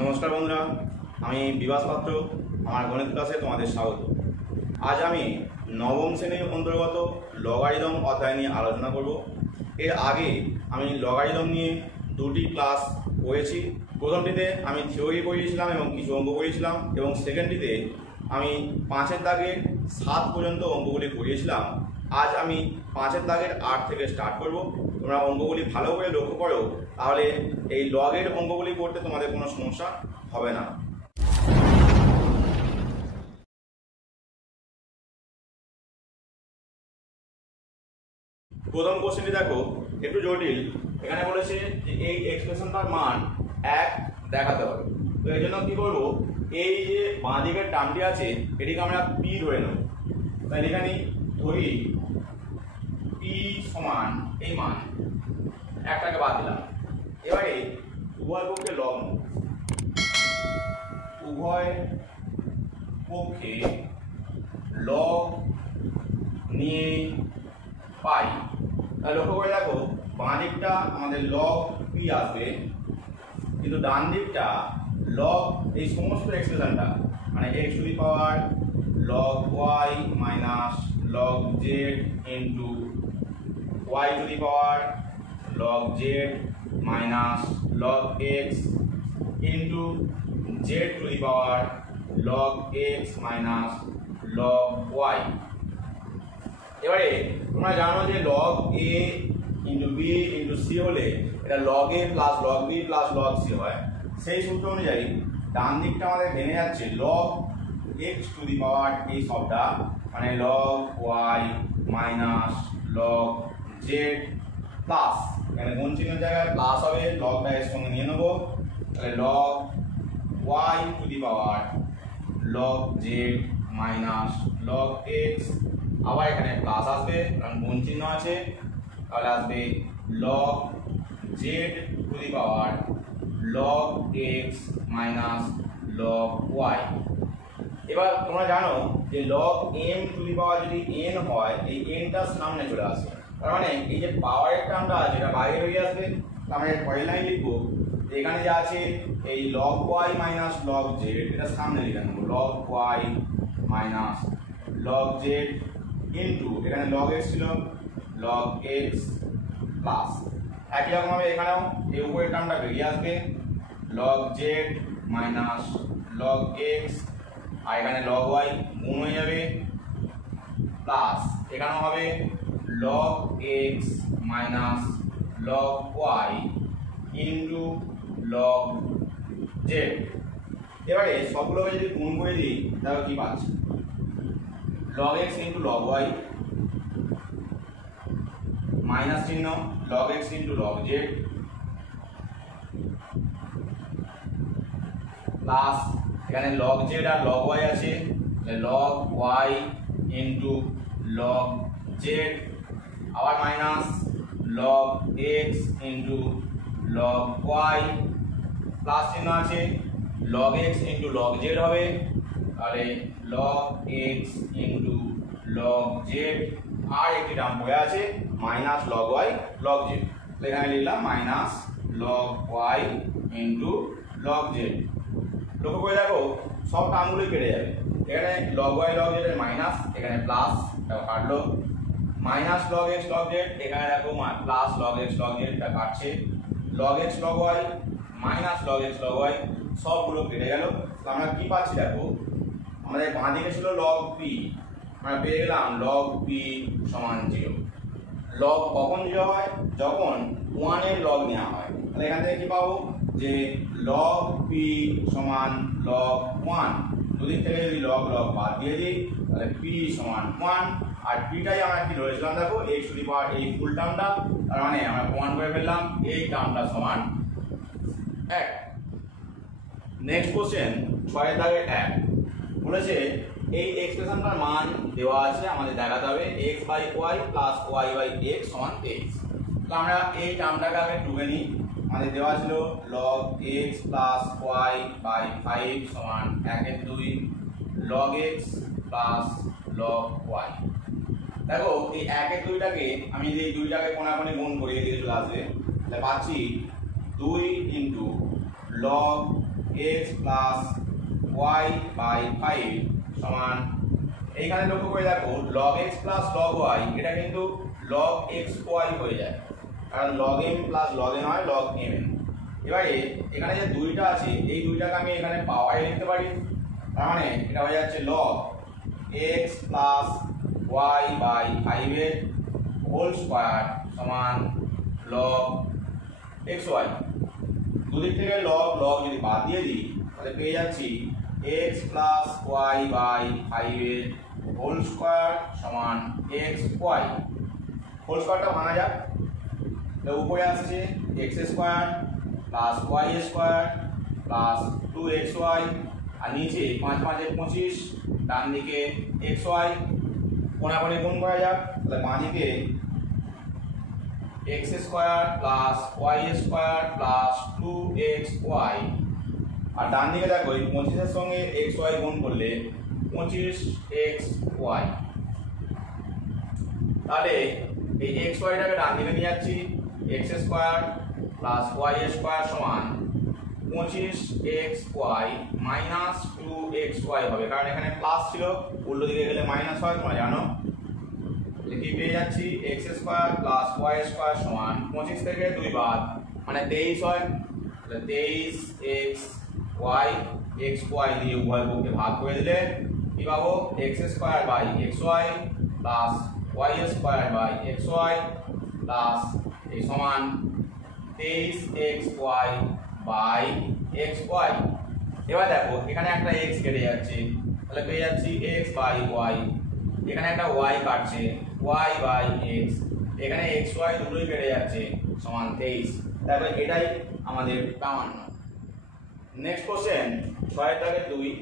নমস্কার বন্ধুরা, আমি বিভাস পাত্র। আমার গণিত ক্লাসে তোমাদের স্বাগত। আজ আমি নবম শ্রেণীর অন্তর্গত লগারিদম অধ্যায় নিয়ে আলোচনা করব। এর আগে আমি লগারিদম নিয়ে দুটি ক্লাস করেছি। প্রথমটিতে আমি থিওরি করিয়েছিলাম এবং কিছু অঙ্ক করিয়েছিলাম, এবং সেকেন্ডটিতে আমি 5-এর দাগের 7 পর্যন্ত অঙ্কগুলি করিয়েছিলাম। আজ আমি 5-এর দাগের 8 থেকে স্টার্ট করব। তোমরা অঙ্কগুলি ভালো করে লক্ষ্য করো, তাহলে এই লগের অঙ্কগুলি করতে তোমাদের কোনো সমস্যা হবে না। প্রথম কোশ্চেনটি দেখো, একটু জটিল। এখানে বলেছে যে এই এক্সপ্রেশনটার মান 1 দেখাতে হবে। তো এর জন্য কি করব, এই যে বাঁ দিকের টার্মটি আছে এটিকে আমরা পি ধরে নেব। তাই এখানে ধরি পি সমান এই মান, একটাকে বাদ দিলাম। এবারে উভয় পক্ষে লগ, উভয় পক্ষে লগ নিয়ে পাই। তাহলে লক্ষ্য করে দেখো, বাঁ দিকটা আমাদের লগ পি আসবে, কিন্তু ডান দিকটা লগ এই সমস্ত এক্সপ্রেশনটা মানে x to the power log y minus log z into y to the power log z minus log x into z to the power log x minus log y. এবারে তোমরা জানো যে log a into b into c হলে এটা log a plus log b plus log c হয়। সেই সূত্র অনুযায়ী ডান দিকটা আমাদের ভেঙে যাচ্ছে log x to the power এই সবটা মানে log y minus log z plus, এখানে কোন চিহ্নের জায়গায় প্লাস হবে, লগটা এর সঙ্গে নিয়ে নেবো। তাহলে log y to the power log z minus log x, আবার এখানে প্লাস আসবে কারণ গুণ চিহ্ন আছে। তাহলে আসবে log z to the power log x minus log y. এবার তোমরা জানো যে log m to the power যদি এন হয়, এই এনটা সামনে চলে আসবে, তার মানে এই যে পাওয়ারের টার্মটা আছে এটা বাইরে হয়ে আসবে। আমরা এর পরের লাইন লিখবো, এখানে যা আছে এই log y minus log z এটা সামনে লিখে নেবো, log y minus log z into এখানে লগ এক্স ছিল লগ এক্স প্লাস, একই রকমভাবে এখানেও এই উপরের টার্মটা বেরিয়ে আসবে log z minus log x, আর এখানে লগ ওয়াই গুণ হয়ে যাবে প্লাস, এখানেও হবে log x minus log y into log z. এবারে সবগুলোকে যদি গুণ করে দিই তাহলে কি পাচ্ছি, log x into log y minus চিহ্ন log x into log z plus এখানে log z আর log y আছে, log y into log z, আবার minus log x into log y plus চিহ্ন আছে log x into log z হবে, তাহলে log x into log z, আর একটি term পড়ে আছে minus log y log z। এখানে লিখলাম minus log y into log z। লক্ষ্য করে দেখো সব টার্মগুলোই কেটে যাবে, এখানে log y log z এর মাইনাস, এখানে প্লাস এটা কাটলো, minus log x log z, এখানে দেখো plus log x log z এটা কাটছে, log x log y minus log x log y সবগুলো কেটে গেল। আমরা কি পাচ্ছি দেখো, আমাদের বাঁ দিকে ছিল লগ পি, আমরা পেয়ে গেলাম লগ পি সমান 0। লগ কখন 0 হয়, যখন 1 এর লগ নেওয়া হয়। তাহলে এখান থেকে কি পাবো যে লগ পি সমান লগ 1, দুদিক থেকে যদি লগ লগ বাদ দিয়ে দিই তাহলে পি সমান 1, আর পিটাই আমরা কি ধরেছিলাম দেখো এক্স টু দি পাওয়ার এই ফুল টার্মটা, তার মানে আমরা প্রমাণ করে ফেললাম এই টার্মটা সমান 1। নেক্সট কোশ্চেন 6 দাগের 1 বলেছে এই এক্সপ্রেশনটার মান দেওয়া আছে, আমাদের দেখাতে হবে x by y plus y by x সমান x। তো আমরা এই টার্মটাকে আগে টুকে নিই, আমাদের দেওয়া ছিল log x plus y by 5 সমান 1/2 log x প্লাস log y। দেখো এই 1/2টাকে আমি যদি এই দুইটাকে কোণাকুণি গুণ করিয়ে দিয়ে চলে আসবে, তাহলে পাচ্ছি 2 into log x plus y by 5 সমান, এইখানে লক্ষ্য করে দেখো log x plus log y এটা কিন্তু লগ এক্স ওয়াই হয়ে যায়, কারণ log m plus log n হয় লগ এম এন। এবারে এখানে যে দুইটা আছে এই দুইটাকে আমি এখানে পাওয়ারে লিখতে পারি, তার মানে এটা হয়ে যাচ্ছে log x plus y by 5 এর হোল স্কোয়ার সমান লগ এক্স ওয়াই। দুদিক থেকে লগ লগ যদি বাদ দিয়ে দিই তাহলে পেয়ে যাচ্ছি এক্স প্লাস ওয়াই বাই 5 এর হোল স্কোয়ার সমান এক্স ওয়াই। হোল স্কোয়ারটা ভাঙা যাক, উপরে আসছে x square plus y square plus 2xy, আর নিচে 5 5 25, ডান দিকে xy। কোণাকোণি গুণ করা যাক, তাহলে বাঁ দিকে x square plus y square plus 2xy, আর ডান দিকে দেখো এই 25 এর সঙ্গে xy গুণ করলে 25xy। তাহলে এই xyটাকে ডান দিকে নিয়ে যাচ্ছি, x square plus y square সমান 25xy মাইনাস 2xy হবে, কারণ এখানে প্লাস ছিল, উল্টো দিকে গেলে মাইনাস হয় তোমরা জানো। কি পেয়ে যাচ্ছি x square plus y square সমান 25 থেকে 2 বাদ মানে 23 হয়, তাহলে 23xy xy দিয়ে উভয় পক্ষে ভাগ করে দিলে কি পাবো x square by xy plus y square by xy plus এই সমান 23xy বাই xy। এবার দেখো এখানে একটা x কেটে যাচ্ছে, তাহলে পেয়ে যাচ্ছি x বাই y, এখানে একটা y কাটছে y বাই x, এখানে xy দুটোই কেটে যাচ্ছে সমান 23। দেখো এটাই আমাদের প্রামাণ্য। Next question 6-2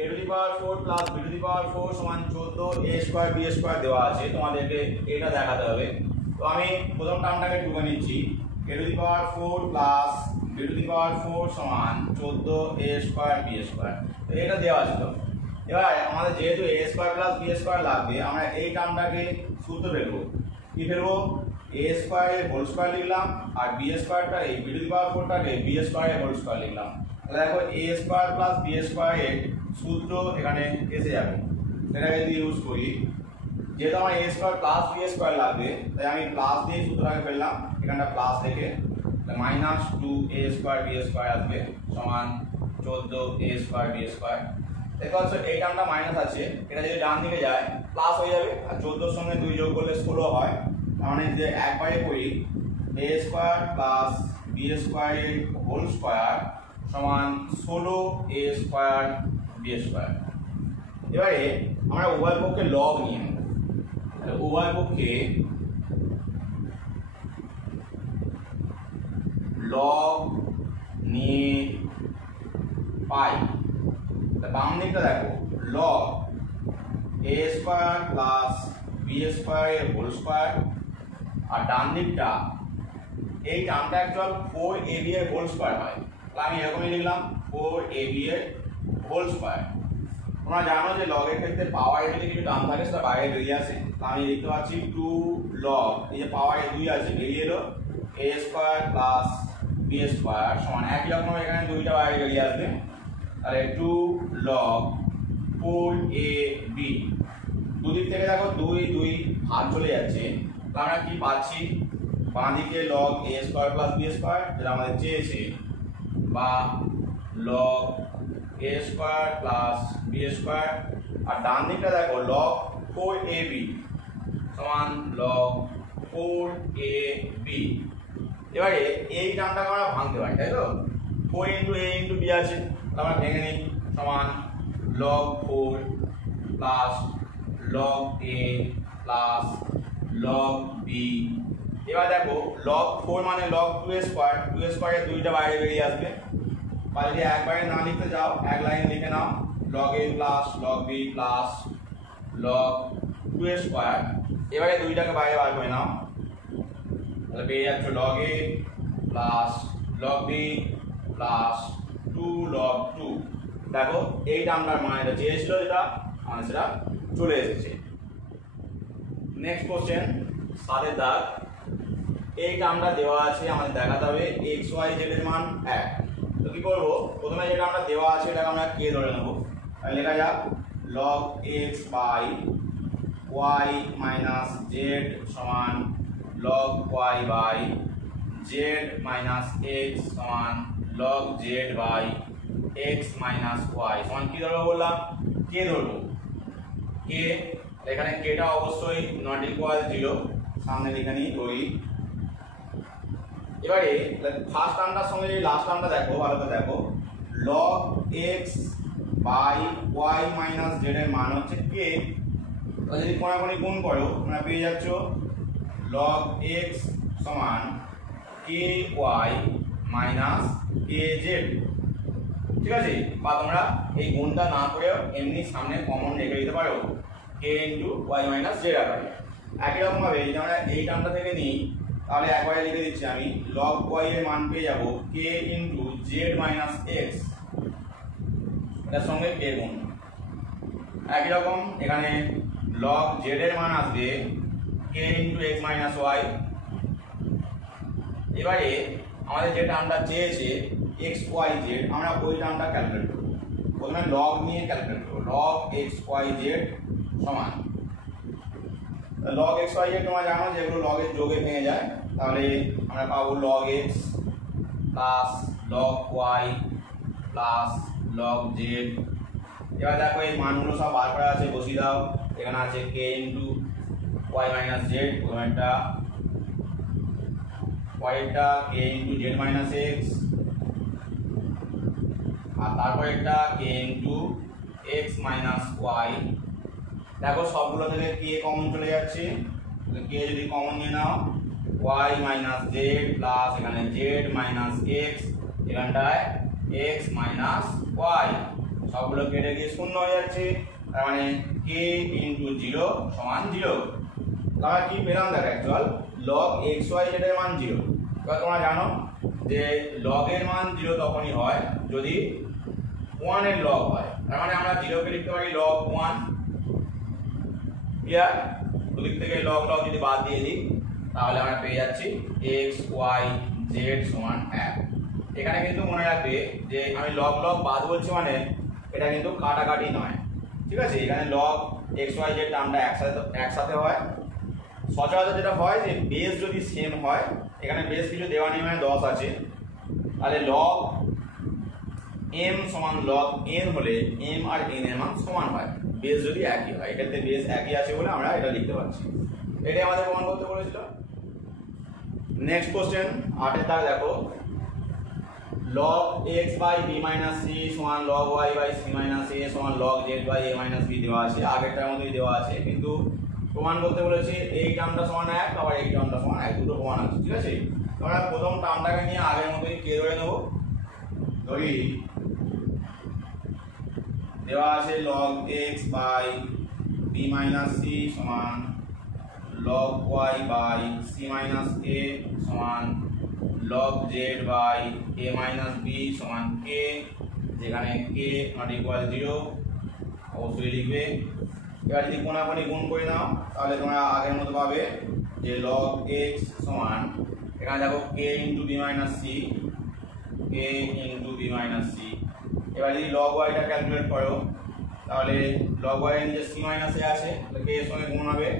a to the power 4 plus b to the power 4 সমান 14 a স্কয়ার b স্কয়ার দেওয়া আছে, তোমাদেরকে এটা দেখাতে হবে। তো আমি প্রথম টার্মটাকে টুকে নিচ্ছি, a to the power 4 plus b to the power 4 সমান 14 a স্কয়ার b স্কয়ার, তো এটা দেওয়া আছে। তো এবার আমাদের যেহেতু a square plus b square লাগবে, আমরা এই টার্মটাকে সূত্র ফেলবো। কি ফেলবো? a স্কয়ার এর হোল স্কয়ার লিখলাম, আর b স্কয়ারটা এই b টু দি পাওয়ার 4টাকে b স্কয়ার এর হোল স্কয়ার লিখলাম। তাহলে দেখো a square plus b square এর সূত্র এখানে এসে যাবে, সেটাকে যদি ইউজ করি, যেহেতু আমার a square plus b square লাগবে তাই আমি প্লাস দিয়ে সূত্রটাকে ফেললাম, এখানটা প্লাস রেখে minus 2a square b square আসবে সমান 14a স্কয়ার b স্কয়ার। দেখো এই টার্মটা মাইনাস আছে, এটা যদি ডান দিকে যায় প্লাস হয়ে যাবে, আর 14 এর সঙ্গে 2 যোগ করলে 16 হয়। তার মানে যে একবারে করি a square plus b square এর হোল স্কয়ার সমান 16a স্কয়ার b স্কয়ার। এবারে আমরা উভয় পক্ষে লগ নিয়ে নেব, তাহলে উভয় পক্ষে লগ নিয়ে পাই। বাম দিকটা দেখো log a square plus b square এর হোল স্কয়ার, আর ডান দিকটা এই টার্মটা অ্যাকচুয়াল 4ab এর হোল স্কয়ার হয়, তাহলে আমি এরকমই লিখলাম 4ab এর হোল স্কয়ার। তোমরা জানো যে লগ এর ক্ষেত্রে পাওয়ার যদি কিছু টার্ম থাকে সেটা বাইরে বেরিয়ে আসে, আমি লিখতে পারছি 2 লগ এই যে পাওয়ার 2 আছে বেরিয়ে এলো a square plus b square সমান একই রকম এখানে দুইটা বাইরে বেরিয়ে আসবে, তাহলে 2 লগ 4ab। দুদিক থেকে দেখো 2 2 ভাগ চলে যাচ্ছে, তাহলে আমরা কি পাচ্ছি বাঁ দিকে log a square plus b square যেটা আমাদের চেয়েছে, বা log a square plus b square, আর ডান দিকটা দেখো লগ 4ab সমান লগ 4ab। এবারে এই টার্মটাকে আমরা ভাঙতে পারি, তাই তো 4 ইন্টু a ইন্টু b আছে, আমরা ভেঙে নিই সমান log 4 plus log a plus log b। এবার দেখো লগ 4 মানে লগ 2 স্কয়ার, 2 স্কয়ারের দুইটা বাইরে বেরিয়ে আসবে, বা যদি একবারে না লিখতে যাও এক লাইন লিখে নাও log a plus log b plus log 2 square. এবারে দুইটাকে বাইরে বার করে নাও, তাহলে পেয়ে যাচ্ছ log a plus log b plus 2 log 2। দেখো এই টার্মটার মানে এটা চেয়েছিল যেটা মানে সেটা চলে এসেছে। নেক্সট কোশ্চেন 7 দাগ, এই টার্মটা দেওয়া আছে, আমাদের দেখাতে হবে xy z এর মান 1। তো কি করবো, প্রথমে যেটা আমরা দেওয়া আছে এটাকে আমরা কে ধরে নেবো। লেখা যাক log x by y minus z সমান log y by z minus x সমান log z by x minus y সমান কি ধরবো বললাম, কে ধরবো, কে। এখানে কেটা অবশ্যই নট ইকুয়াল 0, সামনে লিখে নিই ওই। এবারে ফার্স্ট টার্মটার সঙ্গে যদি লাস্ট টার্মটা দেখো, ভালো করে দেখো, log x by y minus z এর মান হচ্ছে কে। যদি কোনাকুনি গুণ করো তোমরা পেয়ে যাচ্ছ log x সমান ky মাইনাস kz, ঠিক আছে। বা তোমরা এই গুণটা না করেও এমনি সামনে কমন রেখে দিতে পারো k into y minus z আকারে। একই রকম ভাবে যদি আমরা এই টার্মটা থেকে নিই তাহলে একবারে লিখে দিচ্ছি আমি log y এর মান পেয়ে যাবো k into z minus x, এটার সঙ্গে k গুণ। একই রকম এখানে log z এর মান আসবে k into x minus y। এবারে আমাদের যে টার্মটা চেয়েছে x y z, আমরা ওই টার্মটা ক্যালকুলেট করব। প্রথমে log নিয়ে ক্যালকুলেট করব, log x y z সমান log x y z তোমরা জানো যেগুলো log এর যোগে ভেঙে যায়, তাহলে আমরা পাবো log x প্লাস log y plus log z। এবার দেখো এই মানগুলো সব বার করা আছে, বসিয়ে দাও। এখানে আছে k into y minus z, প্রথমেরটা পরেরটা k into z minus x, আর তারপরে একটা k into x minus y। দেখো সবগুলো থেকে k কমন চলে যাচ্ছে, k যদি কমন নিয়ে নাও y মাইনাস z প্লাস এখানে z মাইনাস x, এখানটায় x মাইনাস y, সবগুলো কেটে গিয়ে শূন্য হয়ে যাচ্ছে। তার মানে k ইন্টু 0 সমান 0। তাহলে কি পেলাম দেখো, actual log x y z এর মান 0। এবার তোমরা জানো যে log এর মান 0 তখনই হয় যদি 1 এর log হয়। তার মানে আমরা 0 কে লিখতে পারি log 1। ক্লিয়ার? দুদিক থেকে log যদি বাদ দিয়ে দিই তাহলে আমরা পেয়ে যাচ্ছি x y z সমান 1। এখানে কিন্তু মনে রাখবে যে আমি log বাদ বলছি মানে এটা কিন্তু কাটাকাটি নয়, ঠিক আছে। এখানে log x y z টার্মটা একসাথে হয়। সচরাচর যেটা হয় যে বেস যদি সেম হয়, এখানে বেস কিছু দেওয়া নেই, মানে 10 আছে, তাহলে log m সমান log n হলে m আর n এর মান সমান হয়, বেস যদি একই হয়। এটাতে বেস একই আছে বলে আমরা এটা লিখতে পারছি। এটাই আমাদের প্রমাণ করতে বলেছিল। নেক্সট কোশ্চেন 8 এর দাগ দেখো, log x by b minus c সমান log y by c minus a সমান log z by a minus b দেওয়া আছে, আগেরটার মতোই দেওয়া আছে, কিন্তু প্রমাণ করতে বলেছে এই টার্মটা সমান 1 আবার এই টার্মটা সমান 1, দুটো প্রমাণ আছে, ঠিক আছে। আমরা প্রথম টার্মটাকে নিয়ে আগের মতোই কে ধরে নেব। ধরি দেওয়া আছে log x by b minus c সমান log y by c minus a সমান log z by a minus b সমান k, যেখানে k নট ইকুয়াল 0 অবশ্যই লিখবে। এবার যদি কোনাকুনি গুণ করে নাও তাহলে তোমরা আগের মতো পাবে যে log x সমান এখানে দেখো k into b minus c, k into b minus c। এবার যদি log y টা ক্যালকুলেট করো তাহলে log y এর নিচে c মাইনাস a আছে, তাহলে k এর সঙ্গে গুণ হবে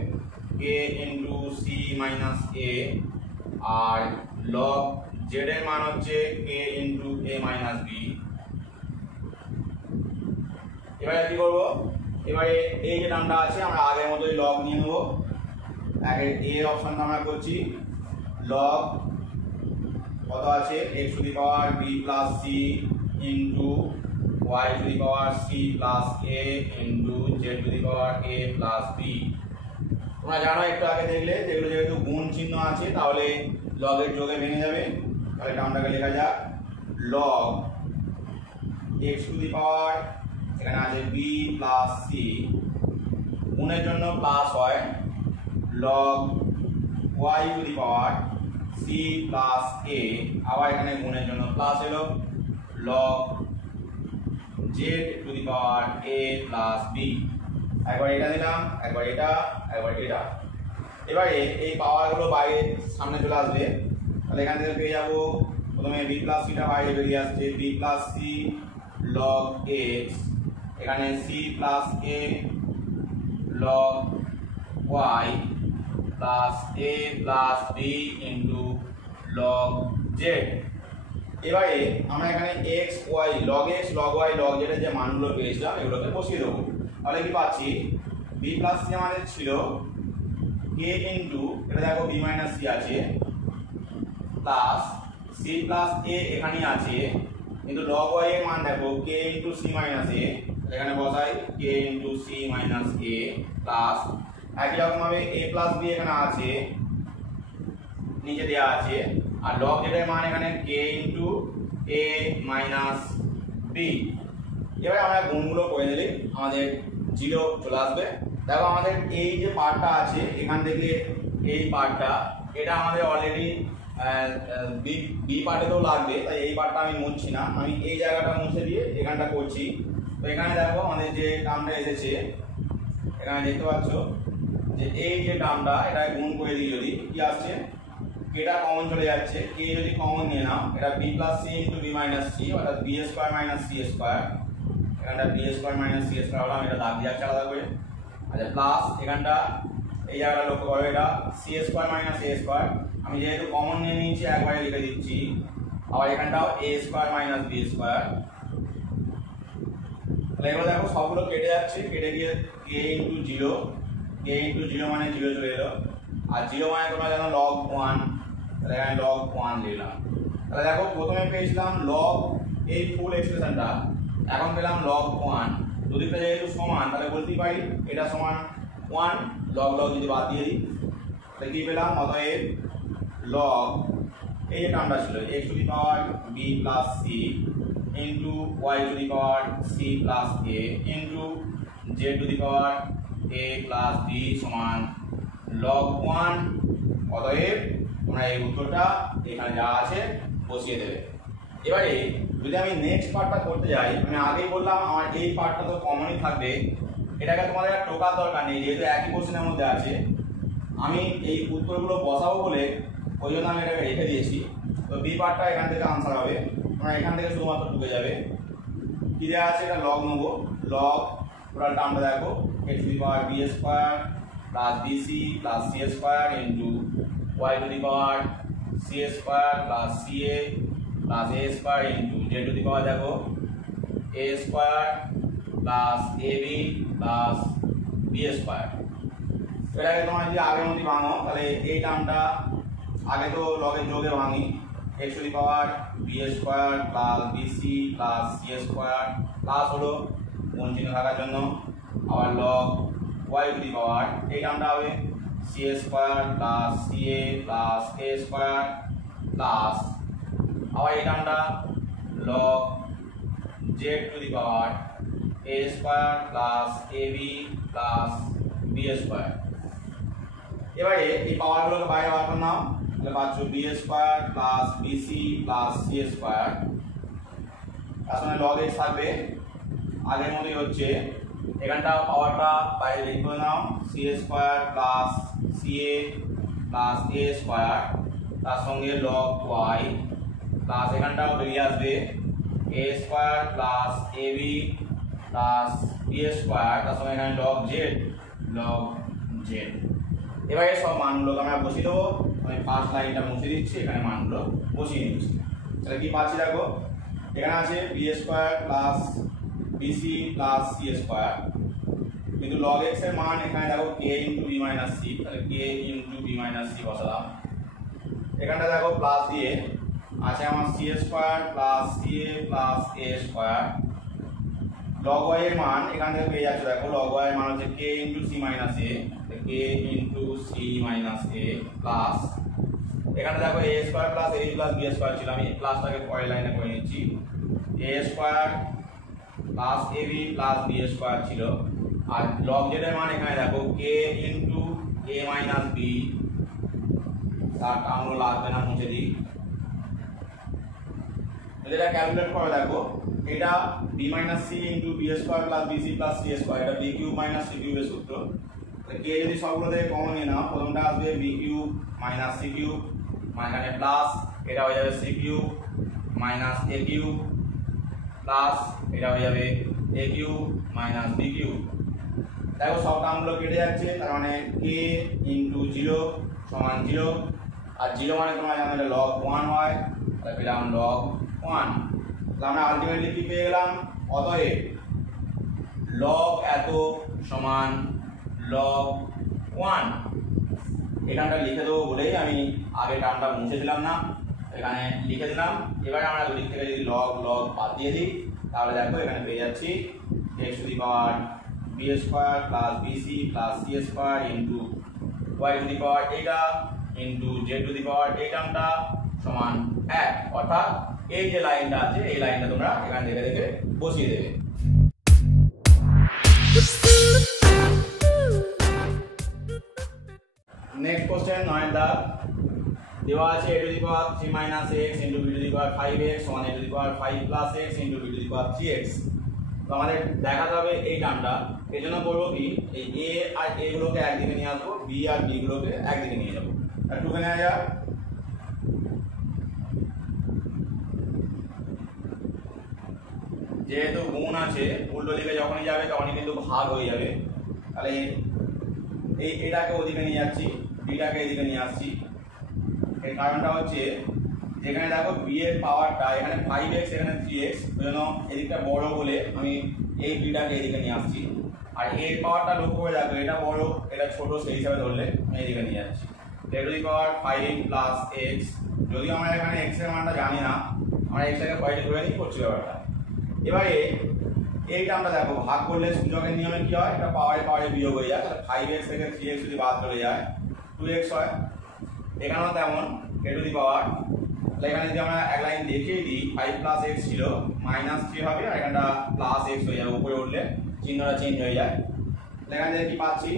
k into c minus a, আর log z এর মান হচ্ছে k into a minus b। এবারে কি করবো, এবারে এই যে টার্মটা আছে আমরা আগের মতোই log নিয়ে নেবো। আগের a অপশনটা আমরা করছি log কত আছে x to the power b plus c into y to the power c plus a into z to the power a plus b। তোমরা জানো একটু আগে দেখলে যেগুলো যেহেতু গুণ চিহ্ন আছে তাহলে log এর যোগে ভেঙে যাবে। তাহলে টার্মটাকে লেখা যাক log x টু দি পাওয়ার এখানে আছে b প্লাস c, গুণের জন্য প্লাস হয় log y to the power c plus a, আবার এখানে গুণের জন্য প্লাস এলো log z to the power a plus b। একবার এটা দিলাম, একবার এটা, একবার এটা। এবারে এই পাওয়ারগুলো বাইরে সামনে চলে আসবে, তাহলে এখান থেকে পেয়ে যাবো প্রথমে বি প্লাস সিটা বাইরে বেরিয়ে আসছে, b plus c log x, এখানে c plus a log y plus a plus b into log z. এবারে আমরা এখানে x y log x log y log জেডের যে মানগুলো পেয়েছিলাম এগুলোকে বসিয়ে দেবো। তাহলে কি পাচ্ছি, বি প্লাস সি আমাদের ছিল কে ইন্টু, এটা দেখো বি মাইনাস সি আছে, প্লাস সি প্লাস এ এখানেই আছে, কিন্তু লগ ওয়াই এর মান দেখো কে ইন্টু সি মাইনাস এ, এখানে বসাই কে ইন্টু সি মাইনাস এ, প্লাস একই রকম ভাবে এ প্লাস বি এখানে আছে, নিচে দেওয়া আছে, আর লগ জেড এর মান এখানে কে ইন্টু এ মাইনাস বি। এবারে আমরা গুণগুলো করে দিলে আমাদের 0 চলে আসবে। দেখো আমাদের এই যে পার্টটা আছে এখান থেকে এই পার্টটা, এটা আমাদের অলরেডি বি পার্টেতেও লাগবে, তাই এই পার্টটা আমি মুছছি না, আমি এই জায়গাটা মুছে দিয়ে এখানটা করছি। তো এখানে দেখো আমাদের যে টার্মটা এসেছে, এখানে দেখতে পাচ্ছ যে এই যে টার্মটা এটা গুণ করে দিই, যদি কি আসছে, কেটা কমন চলে যাচ্ছে, কে যদি কমন নিয়ে নাও, এটা b plus c into b minus c, অর্থাৎ b square minus c square, এখানটা b square minus c square হলো, আমি এটা দাগ দিয়ে আলাদা করে। আচ্ছা, প্লাস এখানটা এই জায়গাটা লক্ষ্য করো, এটা সি স্কোয়ার মাইনাস এ স্কোয়ার, আমি যেহেতু কমন নিয়ে নিয়েছি একবারে লিখে দিচ্ছি, আবার এখানটাও এ স্কোয়ার মাইনাস বি স্কোয়ার। তাহলে এগুলো দেখো সবগুলো কেটে যাচ্ছে, কেটে গিয়ে কে ইন্টু 0, কে ইন্টু 0 মানে 0 চলে এলো, আর 0 মানে তোমরা জানো লগ 1, তাহলে এখানে লগ 1 দিলাম। তাহলে দেখো প্রথমে পেয়েছিলাম লগ এই ফুল এক্সপ্রেশনটা, এখন পেলাম লগ 1, দুদিকটা যেহেতু সমান তাহলে বলতেই পারি এটা সমান 1, লগ লগ যদি বাদ দিয়ে দিই তাহলে কি পেলাম, অতএব লগ এই যে টার্মটা ছিল x to the power b plus c into y to the power c plus a into z to the power a plus b সমান লগ 1। অতএব তোমরা এই উত্তরটা এখানে যা আছে বসিয়ে দেবে। এবারে যদি আমি নেক্সট পার্টটা করতে যাই, আমি আগেই বললাম আমার এই পার্টটা তো কমনই থাকবে, এটাকে তোমাদের আর টোকার দরকার নেই, যেহেতু একই কোশ্চেনের মধ্যে আছে। আমি এই উত্তরগুলো বসাবো বলে ওই জন্য আমি এটাকে রেখে দিয়েছি। তো বি পার্টটা এখান থেকে আনসার হবে, তোমরা এখান থেকে শুধুমাত্র ঢুকে যাবে। কি দেওয়া আছে, এটা লগ নেবো, লগ টোটাল টার্মটা দেখো x to the power b square plus bc plus c square into y to the power c square plus c a plus a square into z to the power দেখো a square plus a b plus b square. এটাকে তোমার যদি আগের মধ্যে ভাঙো তাহলে এই টার্মটা আগে তো লগের যোগে ভাঙি, x to the power b square plus bc plus c square, plus হলো গুণ চিহ্ন থাকার জন্য, আবার log y to the power এই টার্মটা হবে c square plus c a plus a square, plus আবার এই টার্মটা log z to the power a square plus a b plus b square. এবারে এই পাওয়ারগুলোকে বাইরে বার করে নাও, তাহলে পাচ্ছ b square plus bc plus c square, তার সঙ্গে লগ এক্স থাকবে আগের মতোই হচ্ছে, এখানটা পাওয়ারটা বাইরে বের করে নাও, C square plus c a plus a square, তার সঙ্গে লগ ওয়াই, প্লাস এখানটাও বেরিয়ে আসবে এ square plus a b plus b square, তার সঙ্গে এখানে লগ জেড, লগ জেড। এবারে সব মানগুলোকে আমরা বসিয়ে দেবো, আমি ফার্স্ট লাইনটা মুছে দিচ্ছি, এখানে মানগুলো বসিয়ে নিচ্ছি। তাহলে কি পাচ্ছি দেখো, এখানে আছে b square plus bc plus c square, কিন্তু লগ এক্স এর মান এখানে দেখো k into b minus c, তাহলে k into b minus c বসালাম। এখানটা দেখো প্লাস দিয়ে আছে আমার c square plus c a plus a square, log y এর মান এখান থেকে পেয়ে যাচ্ছে, দেখো লগ ওয়াই এর মান হচ্ছে কে ইন্টু সি মাইনাস এ, কে ইন্টু সি মাইনাস এ, প্লাস এখানে দেখো a square plus a plus b square ছিল, আমি প্লাসটাকে পরের লাইনে করে নিচ্ছি, এ square plus a b plus b square ছিল, আর লগ জেড এর মান এখানে দেখো কে ইন্টু এ মাইনাস বি, তার টার্মগুলো লাগবে না, মুছে দিই। এটা ক্যালকুলেট করে দেখো, এটা b minus c into b square plus bc plus c square, এটা বি কিউব মাইনাস সি কিউবের সূত্র। কে যদি সবগুলো থেকে কমন নিয়ে নাও, প্রথমটা আসবে b cube minus c cube, মানে এখানে প্লাস এটা হয়ে যাবে c cube minus a cube plus এটা হয়ে যাবে a cube minus b cube. দেখো সব টার্মগুলো কেটে যাচ্ছে, তার মানে কে ইন্টু 0 সমান 0, আর 0 মানে তোমরা জানো এটা লগ 1 হয়, তাহলে পেলাম লগ 1। তাহলে আমরা আলটিমেটলি কি পেয়ে গেলাম, অতএব লগ এত সমান লগ 1। এখানটা লিখে দেবো বলেই আমি আগে টার্মটা মুছে দিলাম না, এখানে লিখে দিলাম। এবারে আমরা দুদিক থেকে যদি লগ লগ বাদ দিয়ে দিই তাহলে দেখো এখানে পেয়ে যাচ্ছি x to the power b square plus bc plus c square into y to the power এটা into z to the power এই টার্মটা সমান 1। অর্থাৎ এই যে লাইনটা আছে এই লাইনটা তোমরা এখান থেকে দেখে বসিয়ে দেবে। নেক্সট কোশ্চেন 9 দাগ দেওয়া আছে a to the power 3 minus x into b to the power 5x সমান a to the power 5 plus x into b to the power 3x। তো আমাদের দেখাতে হবে এই টার্মটা, এর জন্য করবো কি এই a আর a গুলোকে একদিকে নিয়ে আসবো, b আর b গুলোকে একদিকে নিয়ে যাবো। আর টুকে নেওয়া যাক, যেহেতু গুণ আছে উল্টো দিকে যখনই যাবে তখনই কিন্তু ভাগ হয়ে যাবে, তাহলে এটাকে ওদিকে নিয়ে যাচ্ছি, বিটাকে এদিকে নিয়ে আসছি। এর কারণটা হচ্ছে যেখানে দেখো b এর পাওয়ারটা এখানে 5x এখানে 3x, ওই জন্য এদিকটা বড় বলে আমি এই বিটাকে এদিকে নিয়ে আসছি। আর এর পাওয়ারটা লক্ষ্য করে দেখো এটা বড় এটা ছোট, সেই হিসাবে ধরলে আমি এদিকে নিয়ে যাচ্ছি। a to the power 5 plus x, যদিও আমরা এখানে x এর মানটা জানি না, আমরা x টাকে পয়েন্টে ধরে নিই করছি ব্যাপারটা। এবারে এইটা আমরা দেখো ভাগ করলে সূচকের নিয়মে কি হয়, এটা পাওয়ারে পাওয়ারে বিয়োগ হয়ে যায়, তাহলে 5x থেকে 3x যদি বাদ চলে যায় 2x হয়। এখানেও তেমন a টু দি পাওয়ার, তাহলে এখানে যদি আমরা এক লাইন দেখিয়ে দিই 5 প্লাস x ছিল মাইনাস 3 হবে, আর এখানটা প্লাস x হয়ে যাবে, উপরে উঠলে চিহ্নটা চেঞ্জ হয়ে যায়। তাহলে এখান থেকে কি পাচ্ছি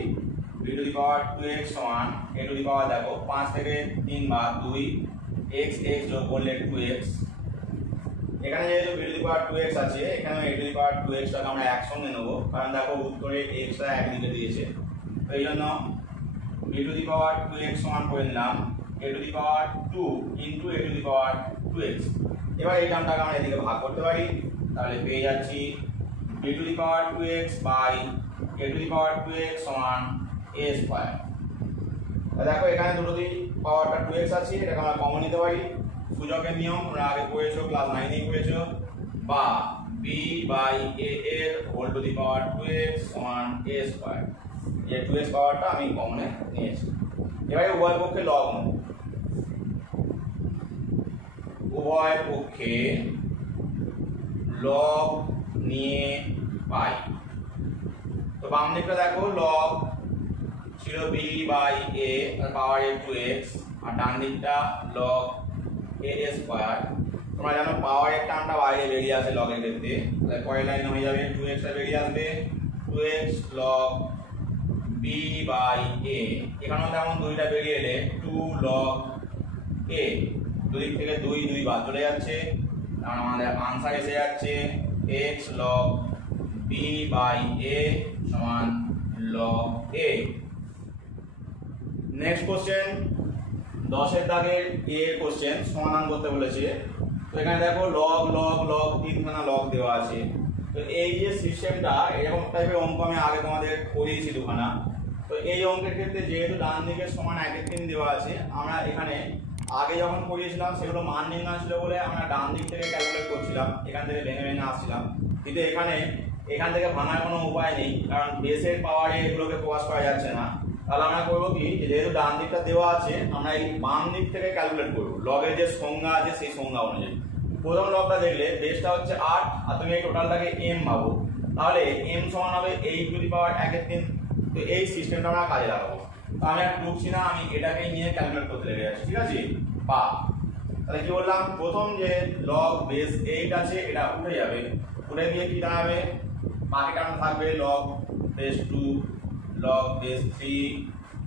b to the power 2x সমান a টু দি পাওয়ার দেখো 5 থেকে 3 বার 2 x x যোগ করলে 2x। এখানে যেহেতু b to the power 2x আছে এখানে a to the power 2x টাকে আমরা একসঙ্গে নেব, কারণ দেখো উত্তরে x টা একদিকে দিয়েছে, তো এই জন্য b to the power 2x সমান করে নিলাম a to the power 2 into a to the power 2x। এবার এই টার্মটাকে আমরা এদিকে ভাগ করতে পারি, তাহলে পেয়ে যাচ্ছি b to the power 2x by a to the power 2x সমান a স্কয়ার। দেখো এখানে দুটো দিক পাওয়ারটা 2x আছে, এটাকে আমরা কমন নিতে পারি, সূচকের নিয়ম তোমরা আগে পড়েছো ক্লাস 9 এ পড়েছো, বা b বাই a এর whole to the power 2x সমান a স্কয়ার। এই 2x পাওয়ারটা আমি কমনে নিয়েছি। এবারে উভয় পক্ষে লগ নেব, উভয় পক্ষে লগ নিয়ে পাই। তো বাম দিকটা দেখো লগ ছিল b বাই a আর পাওয়ার 2x, আর ডান দিকটা লগ a স্কয়ার। তোমরা জানো পাওয়ার এর টার্মটা বাইরে বেরিয়ে আসে লগের ক্ষেত্রে, তাহলে পরের লাইনে হয়ে যাবে 2x টা বেরিয়ে আসবে 2x log b by a। এখানেও তেমন দুইটা বেরিয়ে এলে 2 log a, দুদিক থেকে 2 বাদ চলে যাচ্ছে, কারণ আমাদের আনসার এসে যাচ্ছে x log b by a সমান log a। নেক্সট কোশ্চেন 10 এর দাগের a এর কোশ্চেন সমাধান করতে বলেছে। তো এখানে দেখো লগ লগ লগ তিনখানা লগ দেওয়া আছে। তো এই যে সিস্টেমটা এরকম টাইপের অঙ্ক আমি আগে তোমাদের করিয়েছি দুখানা। তো এই অঙ্কের ক্ষেত্রে যেহেতু ডান দিকে সমান 1/3 দেওয়া আছে, আমরা এখানে আগে যখন করিয়েছিলাম সেগুলো মান নির্ণয় ছিল বলে আমরা ডান দিক থেকে ক্যালকুলেট করছিলাম, এখান থেকে ভেঙে ভেঙে আসছিলাম। কিন্তু এখান থেকে ভাঙার কোনো উপায় নেই, কারণ বেসের পাওয়ারে এগুলোকে প্রকাশ করা যাচ্ছে না। তাহলে আমরা করবো কি, যেহেতু ডান দিকটা দেওয়া আছে আমরা এই বাম দিক থেকে ক্যালকুলেট করবো, লগের যে সংজ্ঞা আছে সেই সংজ্ঞা অনুযায়ী। প্রথম লগটা দেখলে বেসটা হচ্ছে 8 আর তুমি এই টোটালটাকে m ভাবো, তাহলে m সমান হবে 8 টু দি পাওয়ার 1/3। তো এই সিস্টেমটা আমরা কাজে লাগাবো। তো আমি আর টুকছি না, আমি এটাকে নিয়ে ক্যালকুলেট করতে লেগে যাচ্ছি, ঠিক আছে। বা তাহলে কি বললাম, প্রথম যে লগ বেস 8 আছে এটা উঠে যাবে, উঠে গিয়ে কি দাঁড়াবে, বাকি টার্ম থাকবে লগ বেস 2 log base 3,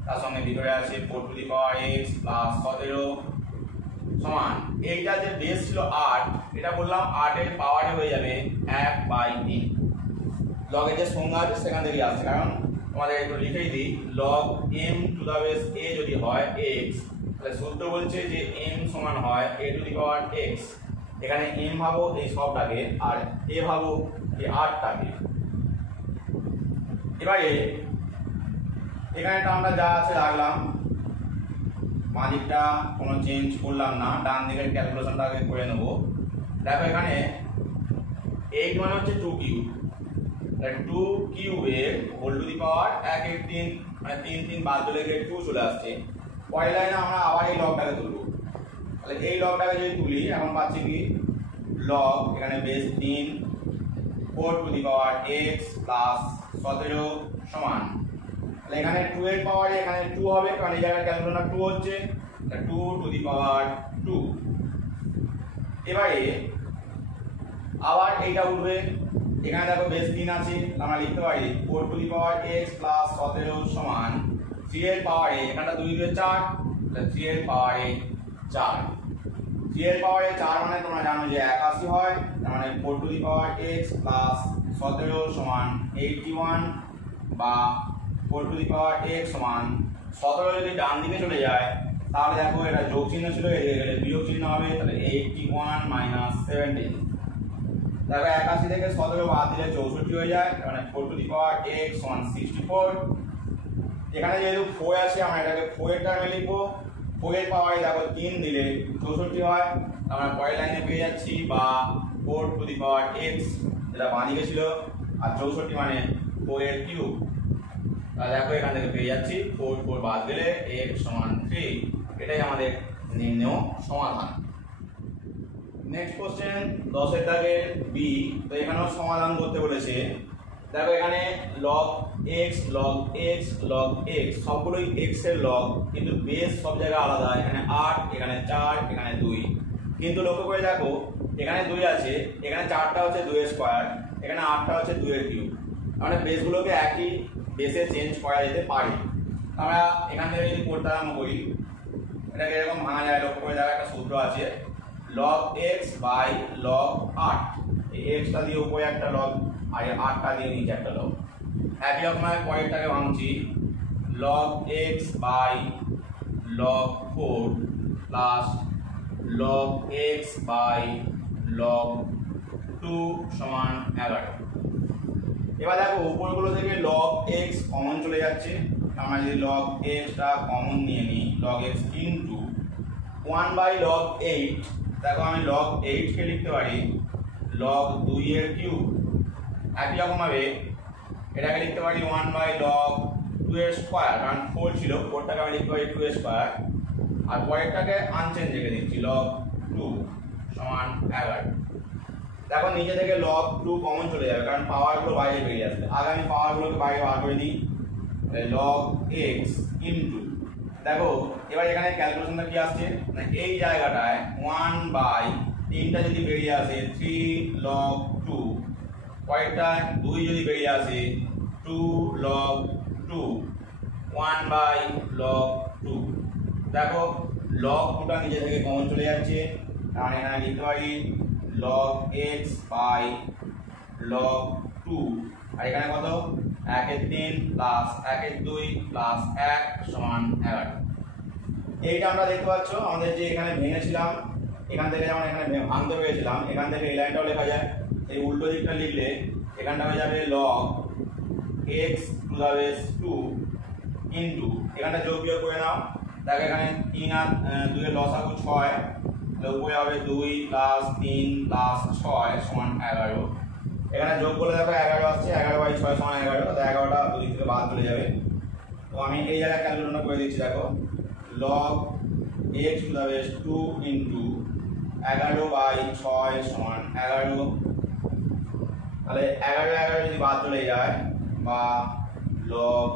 তার সঙ্গে ভিতরে আছে 4 two the power x plus 17 সমান এইটা যে বেস ছিল 8, এটা বললাম 8 এর পাওয়ারে হয়ে যাবে 1/3। লগের যে সংজ্ঞা আছে সেখান থেকে আসছে, কারণ তোমাদের একটু লিখেই দিই, log m to the base a যদি হয় x, তাহলে সূত্র বলছে যে m সমান হয় a to the power x, এখানে m ভাবো এই সবটাকে আর a ভাবো এই rটাকে। এবারে এখানে আমরা যা আছে রাখলাম, বাঁ দিকটা কোনো চেঞ্জ করলাম না, ডান দিকের ক্যালকুলেশনটা আগে করে নেব। দেখো এখানে 8 মানে হচ্ছে 2 কিউব, 2 কিউবের হোল টু দি পাওয়ার 1 1 3 মানে 3 3 বাদ দিলে 2 চলে আসছে। পরের লাইনে আমরা আবার এই লগটাকে তুলব, তাহলে এই লগটাকে যদি তুলি এখন পাচ্ছি কি লগ এখানে base 3 4 two the power x plus 17 সমান, তাহলে এখানে 2 এর পাওয়ারে এখানে 2 হবে কারণ এই জায়গায় ক্যালকুলেশনটা 2 হচ্ছে, 2 টু দি পাওয়ার 2। এবারে আবার এইটা উঠবে, এখানে দেখো বেস 3 আছে, আমরা লিখতে পারি 4 two the power x plus 17 সমান 3 এর পাওয়ারে এখানটা 2 2 4, তাহলে 3 এর পাওয়ারে 4। 3 এর পাওয়ারে 4 মানে তোমরা জানো যে 81 হয়, তার মানে 4 two the power x plus 17 সমান 81 বা 4 টু দি পাওয়ার x সমান 17 যদি ডান দিকে চলে যায় তাহলে দেখো এটা যোগ চিহ্ন ছিল, এদিকে গেলে বিয়োগ চিহ্ন হবে, তাহলে 81 মাইনাস 17। দেখো 81 থেকে 17 বাদ দিলে 64 হয়ে যায়, মানে 4 টু দি পাওয়ার x সমান 64। এখানে যেহেতু 4 আছে আমরা এটাকে 4 এর টার্মে লিখবো, 4 এর পাওয়ারে দেখো 3 দিলে 64 হয়, আমরা পরের লাইনে পেয়ে যাচ্ছি বা 4 টু দি পাওয়ার x, যেটা বাঁ দিকে ছিল, আর 64 মানে 4 এর কিউব। তাহলে দেখো এখান থেকে পেয়ে যাচ্ছি 4 4 বাদ দিলে x সমান 3, এটাই আমাদের নির্ণেয় সমাধান। নেক্সট কোশ্চেন 10 এর দাগের বি, তো এখানেও সমাধান করতে বলেছে। দেখো এখানে log x log x log x সবগুলোই x এর log, কিন্তু বেস সব জায়গায় আলাদা, এখানে 8 এখানে 4 এখানে 2, কিন্তু লক্ষ্য করে দেখো এখানে 2 আছে, এখানে 4টা হচ্ছে 2 এর স্কয়ার, এখানে 8টা হচ্ছে 2 এর কিউব, মানে বেসগুলোকে একই বেসে চেঞ্জ করা যেতে পারে। আমরা এখান থেকে যদি করতে আরম্ভ করি এটাকে এরকম ভাঙা যায়, লক্ষ্য করে দেখো একটা সূত্র আছে log x বাই log 8, এই xটা দিয়ে উপরে একটা log আর 8টা দিয়ে নিচে একটা log। একই রকম ভাবে পরেরটাকে ভাঙছি log x by log 4 plus log x by log 2 সমান 11। এবার দেখো উপরগুলো থেকে log x কমন চলে যাচ্ছে, আমরা যদি log x টা কমন নিয়ে নিই log x into 1 by log 8, দেখো আমি log 8 কে লিখতে পারি log 2 এর কিউব। একই রকম ভাবে এটাকে লিখতে পারি 1 বাই log 2 এর স্কয়ার, কারণ 4 ছিল 4টাকে আমি লিখতে পারি 2 এর স্কয়ার, আর পরেরটাকে আনচেঞ্জ রেখে দিচ্ছি log 2 সমান 11। দেখো নিচে থেকে log 2 কমন চলে যাবে কারণ পাওয়ারগুলো বাইরে বেরিয়ে আসবে, আগে আমি পাওয়ারগুলোকে বাইরে বার করে দিই, log x ইনটু দেখো এবার এখানে ক্যালকুলেশনটা কি আসছে না এই জায়গাটায় 1 বাই 3টা যদি বেরিয়ে আসে 3 log 2, পরেরটা 2 যদি বেরিয়ে আসে 2 log 2, 1 বাই log 2। দেখো log 2টা নিচে থেকে কমন চলে যাচ্ছে, কারণ এখানে লিখতে পারি log x বাই log 2, আর এখানে কত 1 এর 3 প্লাস 1 এর 2 প্লাস 1 সমান 11। এইটা আমরা দেখতে পাচ্ছ আমাদের যে এখানে ভেঙেছিলাম, এখান থেকে যেমন এখানে ভাঙতে পেরেছিলাম, এখান থেকে এই লাইনটাও লেখা যায়, এই উল্টো দিকটা লিখলে এখানটা হয়ে যাবে log x to the base 2 into এখানটা যোগ বিয়োগ করে নাও, দেখো এখানে 3 আর 2 এর লসাগু 6, তাহলে উপরে হবে 2 প্লাস 3 প্লাস 6 সমান 11। এখানে যোগ করলে দেখো 11 আসছে, 11 বাই 6 সমান 11, তাহলে 11টা দুই থেকে বাদ চলে যাবে। তো আমি এই জায়গায় ক্যালকুলেশন করে দিচ্ছি, দেখো log x to the base 2 into 11 by 6 সমান 11, তাহলে 11 11 যদি বাদ চলে যায় বা log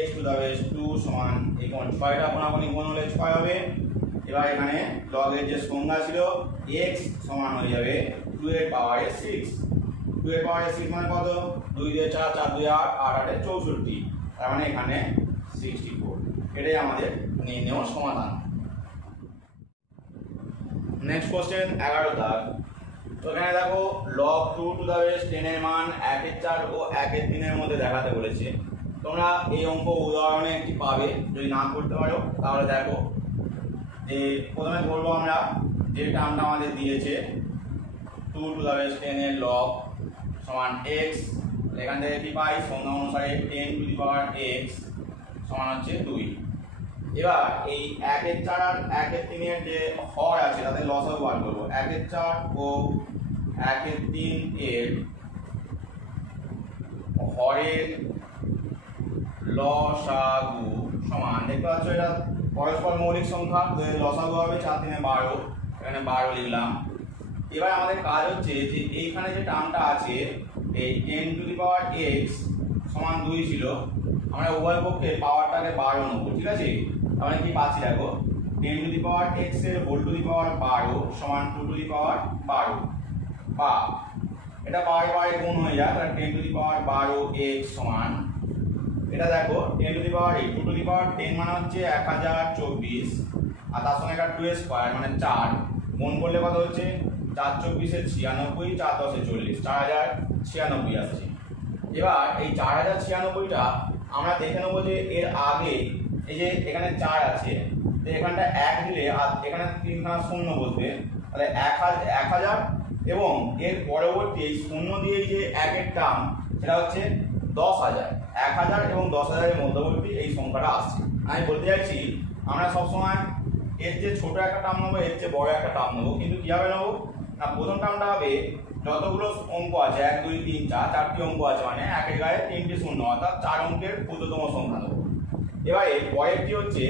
x to the base 2 সমান এই কোণ 6টা কোণাকুণি গুণ হলে 6 হবে। এবার এখানে log এর যে সংজ্ঞা ছিল x সমান হয়ে যাবে 2 এর পাওয়ারে 6, 2 এর পাওয়ারে 6 মানে কত 2 দিয়ে 4 4 2 8 8 8 64, তার মানে এখানে 64। এটাই আমাদের নির্ণেয় সমাধান। নেক্সট কোশ্চেন 11 দাগ, তো এখানে দেখো log 2 টু দা বেস 10 এর মান 1 এর 4 ও 1 এর 3 এর মধ্যে দেখাতে বলেছে। তোমরা এই অঙ্ক উদাহরণে একটি পাবে, যদি না করতে পারো তাহলে দেখো যে প্রথমে বলবো আমরা যে টার্মটা আমাদের দিয়েছে 2 টু দ্য বেস 10 এর লগ সমান x, এখান থেকে কি পাই সংজ্ঞা অনুসারে 10 টু দি পাওয়ার x সমান হচ্ছে 2। এবার এই 1 এর 4 আর 1 এর 3 এর যে হর আছে তাদের লসাগু বার করব। 1 এর 4 ও 1 এর 3 এর হরের লসাগু সমান, দেখতে পাচ্ছ এটা পরস্পর মৌলিক সংখ্যা, লসাগু হবে 4 3 12, এখানে 12 লিখলাম। এবার আমাদের কাজ হচ্ছে যে এইখানে যে টার্মটা আছে এই 10 টু দি পাওয়ার x সমান 2 ছিল, আমরা উভয় পক্ষে পাওয়ারটাকে 12 নেব, ঠিক আছে। তাহলে কি পাচ্ছি দেখো 10 টু দি পাওয়ার x এর হোল টু দি পাওয়ার 12 সমান 2 টু দি পাওয়ার 12, বা এটা বারে বারে গুণ হয়ে যায়, তাহলে 10 টু দি পাওয়ার 12 x সমান এটা দেখো 10 two the power 8, 2 two the পাওয়ার 10 মানে হচ্ছে 1024, আর তার সঙ্গে একটা 2 স্কয়ার মানে 4 গুণ করলে কত হচ্ছে 4 24 এর 96, 4 10 এর 40, 4096 আসছে। এবার এই 4096টা আমরা দেখে নেবো যে এর আগে এই যে এখানে 4 আছে, তো এখানটা 1 দিলে আর এখানে 3খানা শূন্য বসবে, তাহলে 1000 এবং এর পরবর্তী এই শূন্য দিয়ে যে 1 এর টার্ম সেটা হচ্ছে 10,000, 1000 এবং 10,000 এর মধ্যবর্তী এই সংখ্যাটা আসছে। আমি বলতে চাইছি আমরা সবসময় এর যে ছোট একটা টার্ম নেবো এর চেয়ে বড় একটা টার্ম নেবো, কিন্তু কিভাবে নেবো না, প্রথম টার্মটা হবে যতগুলো অঙ্ক আছে 1 2 3 4, 4টি অঙ্ক আছে মানে 1 এর গায়ে 3টি শূন্য, অর্থাৎ 4 অঙ্কের ক্ষুদ্রতম সংখ্যা নেবো। এবারে পরেরটি হচ্ছে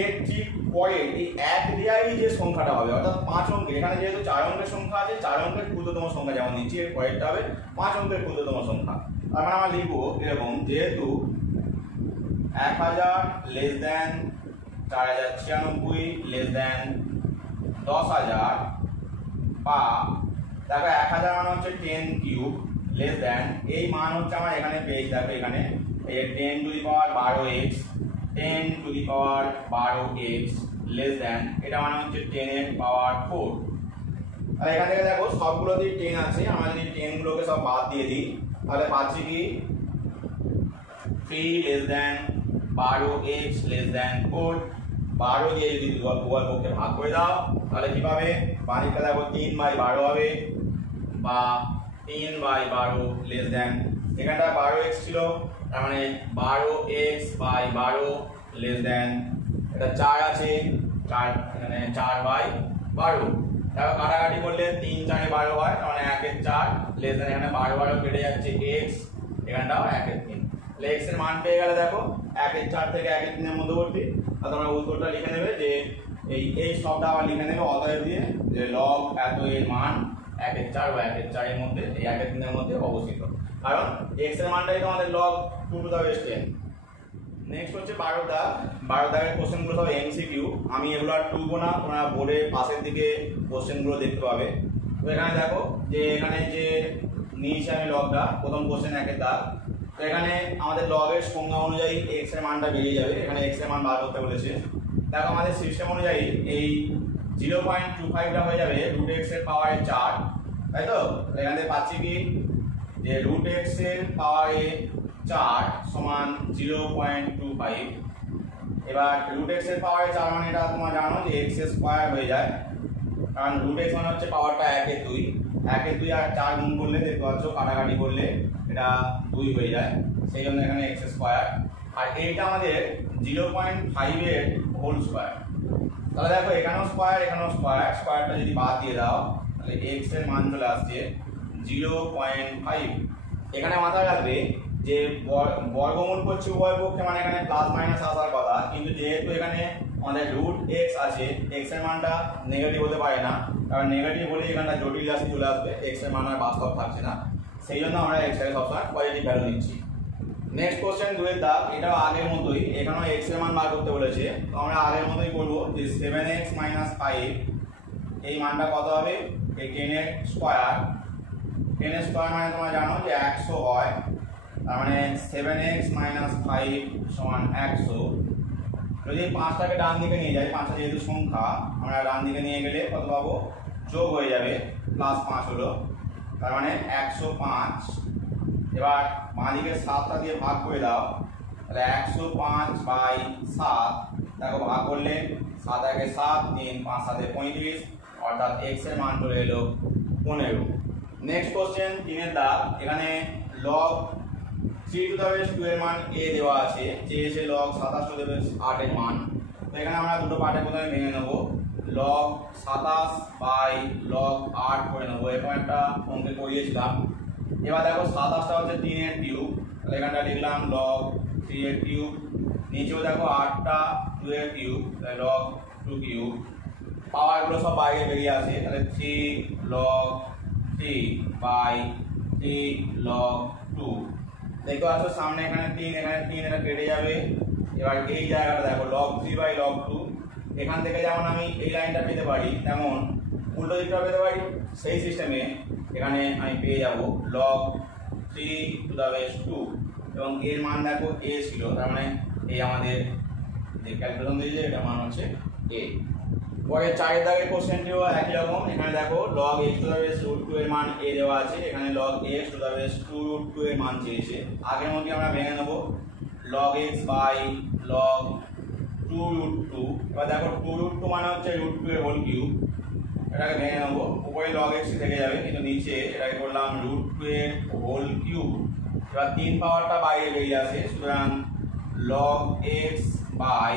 এর ঠিক পরে এই 1 দিয়েই যে সংখ্যাটা হবে, অর্থাৎ 5 অঙ্কের, এখানে যেহেতু 4 অঙ্কের সংখ্যা আছে 4 অঙ্কের ক্ষুদ্রতম সংখ্যা যেমন নিচ্ছি, এর পরেরটা হবে 5 অঙ্কের ক্ষুদ্রতম সংখ্যা। তার মানে আমরা লিখবো এরকম, যেহেতু 1000 লেস দেন 4096 লেস দেন 10,000, বা দেখো 1000 মানে হচ্ছে 10 কিউব লেস দেন এই মান হচ্ছে আমার এখানে পেয়েছি, দেখো এখানে এই 10 two the power 12x, 10 two the power 12x less than এটা মানে হচ্ছে 10 এর পাওয়ার 4। আর এখান থেকে দেখো সবগুলোতেই 10 আছে, আমরা যদি 10 গুলোকে সব বাদ দিয়ে দিই তাহলে পাচ্ছি কি 3 less than 12x less than 4, 12 দিয়ে যদি উভয় পক্ষে ভাগ করে দাও তাহলে কি পাবে, বাড়িটা দেখো 3/12 হবে, বা 3/12 লেস দেন এখানটা 12x ছিল, তার মানে 12x/12 লেস দেন এটা 4 আছে, 4 এখানে 4/12, দেখো কাটাকাটি করলে 3 4 12 হয়, তার মানে 1 এর 4 লেস দেন এখানে 12 কেটে যাচ্ছে x, এখানটাও 1 এর 3, তাহলে x এর মান পেয়ে গেলে দেখো 1 এর 4 থেকে 1 এর 3 এর মধ্যবর্তী। আর তোমরা উত্তরটা লিখে নেবে যে এই সবটা আবার লিখে নেবে অতএব দিয়ে যে log এত এর মান 1 এর 4 বা 1 এর 4 এর মধ্যে এই 1 এর 3 এর মধ্যে অবস্থিত, কারণ x এর মানটাই তো আমাদের log 2 to the base 10। Next হচ্ছে 12 দাগের কোশ্চেনগুলো সব এমসিকিউ, আমি এগুলো আর টুকবো না, তোমরা বোর্ডে পাশের দিকে কোশ্চেনগুলো দেখতে পাবে। তো এখানে দেখো যে এখানে যে নিয়েছি আমি লগটা, প্রথম কোশ্চেন 1 এর দাগ, তো এখানে আমাদের লগের সংজ্ঞা অনুযায়ী x এর মানটা বেরিয়ে যাবে, এখানে x এর মান বার করতে বলেছে। দেখো আমাদের সিস্টেম অনুযায়ী এই 0.25টা হয়ে যাবে √x এর পাওয়ারে 4, তাই তো। এখানে পাচ্ছি কি যে √x এর পাওয়ারে 4 সমান 0.25। এবার √x এর পাওয়ারে 4 মানে এটা তোমরা জানো যে x স্কয়ার হয়ে যায়, কারণ √x মানে হচ্ছে পাওয়ারটা 1 এর 2, 1 এর 2 আর 4 গুণ করলে দেখতে পাচ্ছ কাটাকাটি করলে এটা 2 হয়ে যায়, সেই জন্য এখানে x স্কয়ার। আর এইটা আমাদের 0.5 এর হোল স্কয়ার, তাহলে দেখো এখানেও স্কয়ার এখানেও স্কয়ার, স্কয়ারটা যদি বাদ দিয়ে দাও তাহলে x এর মান চলে আসছে 0.5। এখানে মাথায় রাখবে যে বর্গমূল করছে উভয় পক্ষে, মানে এখানে প্লাস মাইনাস আসার কথা, কিন্তু যেহেতু এখানে আমাদের √x আছে x এর মানটা নেগেটিভ হতে পারে না, কারণ নেগেটিভ হলে এখানটা জটিল রাশি চলে আসবে, x এর মান আর বাস্তব থাকছে না, সেই জন্য আমরা x এর সবসময় পজিটিভ ভ্যালু নিচ্ছি। নেক্সট কোশ্চেন 2 এর দাগ, এটাও আগের মতোই, এখানেও x এর মান বার করতে বলেছে, তো আমরা আগের মতোই করব যে 7x - 5 এই মানটা কত হবে, এই 10 এর স্কয়ার, 10 এর স্কয়ার মানে তোমরা জানো যে 100 হয়, তার মানে 7x - 5 সমান 100। যদি 5টাকে ডান দিকে নিয়ে যাই, 5টা যেহেতু সংখ্যা আমরা ডান দিকে নিয়ে গেলে কত পাবো, যোগ হয়ে যাবে, +5 হলো, তার মানে 105। এবার বাঁ দিকে 7টা দিয়ে ভাগ করে দাও, তাহলে 105/7 দেখো ভাগ করলে 7 একে 7, 3 5 7 35, অর্থাৎ x এর মান চলে এলো 15। নেক্সট কোশ্চেন 3 এর দাগ, এখানে log 3 টু দ্য বেস 2 এর মান a দেওয়া আছে, চেয়েছে log 27 টু দ্য বেস 8 এর মান। তো এখানে আমরা দুটো পার্টে প্রথমে ভেঙে নেব, log 27 বাই log 8 করে নেব, এরকম একটা অঙ্কে করিয়েছিলাম। এবার দেখো 27টা হচ্ছে 3 এর কিউব, তাহলে এখানটা লিখলাম log 3 এর কিউব, নিচেও দেখো 8টা 2 এর কিউব, তাহলে log 2 কিউব। পাওয়ারগুলো সব বাইরে বেরিয়ে আসে, তাহলে 3 log 3 বাই 3 log 2। দেখো আসো সামনে এখানে 3, এখানে 3, এটা কেটে যাবে। এবার এই জায়গাটা দেখো log 3 বাই log 2, এখান থেকে যেমন আমি এই লাইনটা পেতে পারি তেমন উল্টো দিকটা পেতে পারি। সেই সিস্টেমে এখানে আমি পেয়ে যাব log 3 টু দ্য বেস 2, এবং এর মান দেখো a ছিল, তার মানে এই আমাদের যে ক্যালকুলেশন দিয়েছে এটা মান হচ্ছে a। পরে 4 দাগের কোশ্চেনটিও একই রকম, এখানে দেখো log x to the base √2 এর মান a দেওয়া আছে, এখানে log x to the base 2√2 এর মান চেয়েছে। আগের মধ্যে আমরা ভেঙে নেব log x বাই log 2√2। এবার দেখো 2√2 মানে হচ্ছে √2 এর হোল কিউব, এটাকে ভেঙে নেব, উপরে log x থেকে যাবে, কিন্তু নিচে এটাকে করলাম √2 এর হোল কিউব। এবার 3 পাওয়ারটা বাইরে বেরিয়ে আসে, সুতরাং log x বাই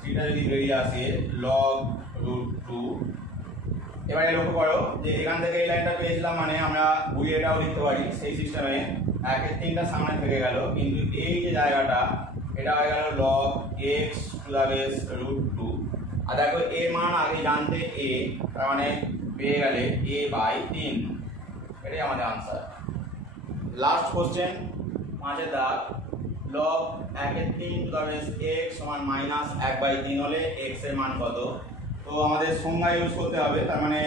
3টা যদি বেরিয়ে আসে log √2। এবারে লক্ষ্য করো যে এখান থেকে এই লাইনটা পেয়েছিলাম, মানে আমরা ঘুরিয়ে এটাও লিখতে পারি সেই সিস্টেমে। 1 এর 3টা সামনে থেকে গেল, কিন্তু এই যে জায়গাটা এটা হয়ে গেল log x to the base √2। আর দেখো এর মান আগে জানতে a, তার মানে পেয়ে গেলে a বাই 3, এটাই আমাদের আনসার। লাস্ট কোশ্চেন 5 এর দাগ, log 1 এর 3 টু দ্য বেস x সমান -1/3 হলে x এর মান কত? তো আমাদের সংজ্ঞা ইউজ করতে হবে, তার মানে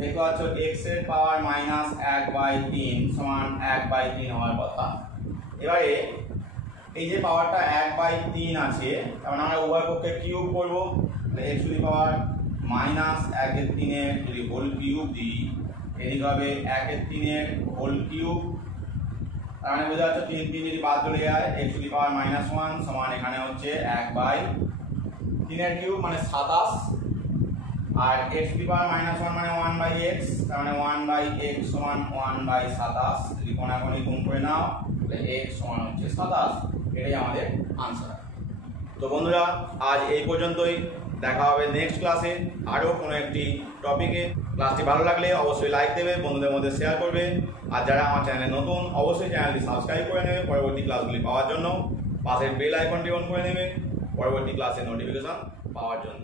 দেখতে পাচ্ছ x এর পাওয়ার -1/3 সমান 1/3 হওয়ার কথা। এবারে এই যে পাওয়ারটা 1/3 আছে, তার মানে আমরা উভয় পক্ষে কিউব করব, তাহলে x টু দি পাওয়ার -1 এর 3 এর যদি হোল কিউব দিই, এদিকে হবে 1 এর 3 এর হোল কিউব, তার মানে বোঝা যাচ্ছে 3 3 যদি বাদ চলে যায়, x টু দি পাওয়ার -1 সমান এখানে হচ্ছে 1/3 এর কিউব মানে 27, আর x টু দি পাওয়ার -1 মানে 1/x, তার মানে 1/x সমান 1/27। যদি কোণাকুণি গুণ করে নাও তাহলে x সমান হচ্ছে 27, এটাই আমাদের আনসার। তো বন্ধুরা আজ এই পর্যন্তই, দেখা হবে নেক্সট ক্লাসে আরও কোনো একটি টপিকে। ক্লাসটি ভালো লাগলে অবশ্যই লাইক দেবে, বন্ধুদের মধ্যে শেয়ার করবে, আর যারা আমার চ্যানেলে নতুন অবশ্যই চ্যানেলটি সাবস্ক্রাইব করে নেবে পরবর্তী ক্লাসগুলি পাওয়ার জন্য, পাশের বেল আইকনটি অন করে নেবে পরবর্তী ক্লাসের নোটিফিকেশন পাওয়ার জন্য।